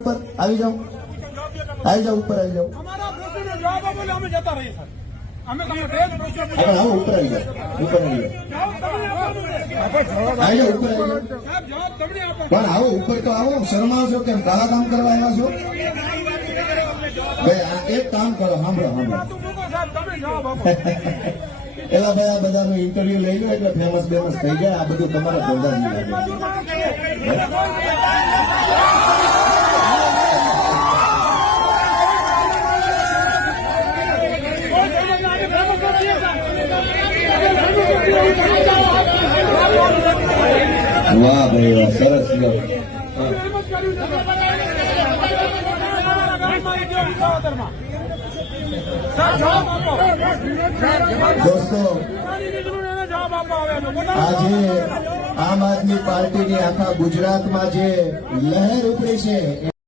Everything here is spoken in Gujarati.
ઉપર આવી જાઓ ઉપર આવી જાઓ हमारा प्रोसीजर जवाब बोले हमें जाता रही सर हमें कहा डेढ़ प्रोसीजर આગળ આવો ઉપર આવી જાઓ આવી જાઓ ઉપર આવી જાઓ साहब जवाब तमने आपा પણ આવો ઉપર તો આવો શરમાવો છો કેમ કાળા કામ કરવા આવ્યા છો ભાઈ આ એક કામ કરો સાંભળો तू मुको साहब तमने जवाब आपो એલા ભાઈ આ બધાનું ઇન્ટરવ્યુ લઈ લો એટલે ફેમસ થઈ જાય આ બધું તમારા ધંધાની વાહ ભાઈ વાહ સરસ લો દોસ્તો આજે આમ આદમી પાર્ટીની આખા ગુજરાતમાં જે લહેર ઉપડી છે